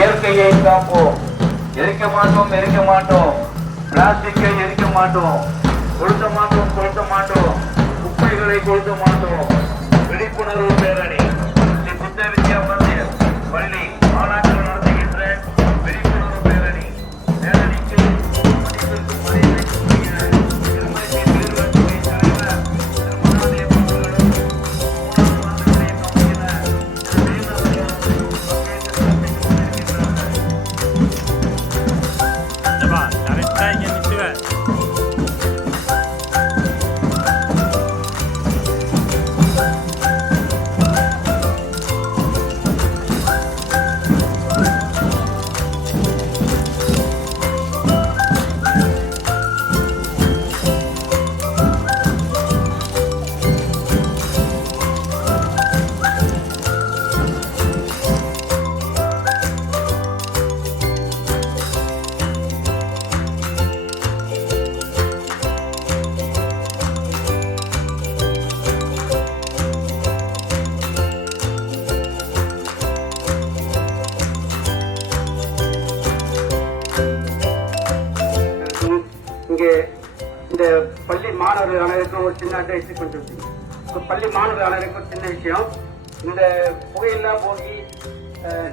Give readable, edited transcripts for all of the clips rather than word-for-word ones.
இயற்கையை காப்போம். எரிக்க மாட்டோம். பிளாஸ்டிக்கை எரிக்க மாட்டோம். கொளுத்த மாட்டோம். குப்பைகளை கொளுத்த மாட்டோம். விழிப்புணர்வு பேரணி புத்த வித்யா மந்திர் பள்ளி மாணாக்கர் நடத்துகின்ற விழிப்புணர்வு பேரணி. பேரணிக்கு இந்த பள்ளி மாணவர்கள் அனைவருக்கும் ஒரு சின்ன அட்வைஸ் கொஞ்சம் பள்ளி மாணவர்கள் அனைவருக்கும் ஒரு சின்ன விஷயம். இந்த புகையில்லா போகி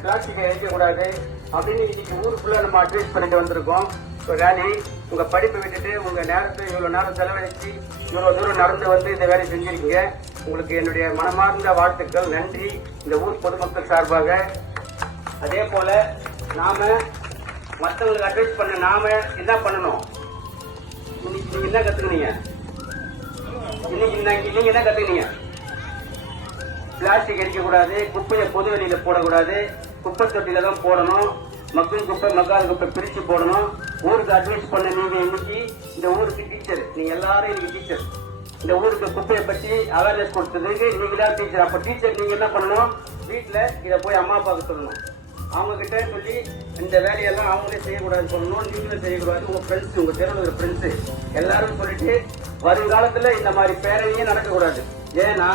பிளாஸ்டிக்கை எரிக்கக்கூடாது அப்படின்னு இன்னைக்கு ஊருக்குள்ள நம்ம அட்வைஸ் பண்ணிட்டு வந்திருக்கோம். ரேலி உங்க படிப்பை விட்டுட்டு உங்க நேரத்தை இவ்வளவு நேரம் செலவழிச்சு இவ்வளவு தூரம் நடந்து வந்து இந்த வேலையை செஞ்சிருக்கீங்க. உங்களுக்கு என்னுடைய மனமார்ந்த வாழ்த்துக்கள், நன்றி இந்த ஊர் பொதுமக்கள் சார்பாக. அதே போல நாம மற்றவங்களுக்கு அட்வைஸ் பண்ண நாம என்ன பண்ணணும்? இன்னைக்கு நீங்க என்ன கத்துக்கினீங்க? நீங்க என்ன கத்துக்கினீங்க? பிளாஸ்டிக் எரிக்க கூடாது, குப்பையை பொது வெளியில போடக்கூடாது, குப்பை தொட்டியில தான் போடணும், மக்கும் குப்பை மக்காத குப்பை பிரிச்சு போடணும். ஊருக்கு அட்வைஸ் பண்ண நீங்க இன்னைக்கு இந்த ஊருக்கு டீச்சர், நீங்க எல்லாரும் இன்னைக்கு டீச்சர். இந்த ஊருக்கு குப்பையை பற்றி அவேர்னஸ் கொடுத்ததுக்கு நீங்க தான் டீச்சர். அப்ப டீச்சர் நீங்க என்ன பண்ணணும்? வீட்டுல இதை போய் அம்மா அப்பாவுக்கு சொல்லணும். அவங்க கிட்ட சொல்லி இந்த வேலையெல்லாம் அவங்களே செய்யக்கூடாது சொல்லணும், நீங்களும் செய்யக்கூடாது. உங்க ஃப்ரெண்ட்ஸ், உங்க தெருவில் ஃப்ரெண்ட்ஸ் எல்லாரும் சொல்லிட்டு வருங்காலத்துல இந்த மாதிரி பேரணியே நடக்கக்கூடாது. ஏன்னா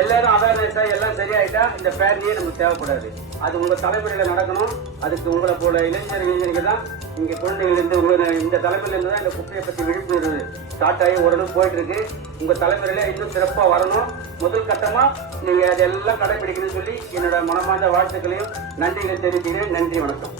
எல்லாரும் அவேர்னஸா எல்லாம் சரியாயிட்டா இந்த பேரணியே நமக்கு தேவைப்படாது. அது உங்க தலைமுறையில நடக்கணும். அதுக்கு உங்களை போல இளைஞர்கள் தான் இங்க கொண்டு இருந்து இந்த தலைமுறையில இருந்து தான் இந்த குப்பையை பத்தி விழிப்புணர்வு ஸ்டார்ட் ஆகி ஓரளவு போயிட்டு இருக்கு. உங்க தலைமுறையில இன்னும் சிறப்பா வரணும். முதல் கட்டமா நீங்க அதெல்லாம் கடைபிடிக்கணும்னு சொல்லி என்னோட மனமார்ந்த வாழ்த்துக்களையும் நன்றிகளை தெரிவிக்கிறேன். நன்றி, வணக்கம்.